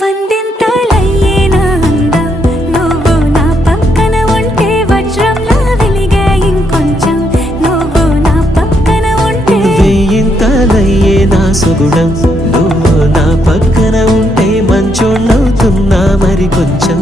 వందింతలయ్యేనా అందం నువ్వు నా పక్కన ఉంటే వజ్రంలా వెలిగే ఇంకొంచెం నువ్వు నా పక్కన ఉంటే వెయ్యింతలయ్యేనా సుగుణం నువ్వు నా పక్కన ఉంటే మంచోణ్ణవుతున్నా మరి కొంచెం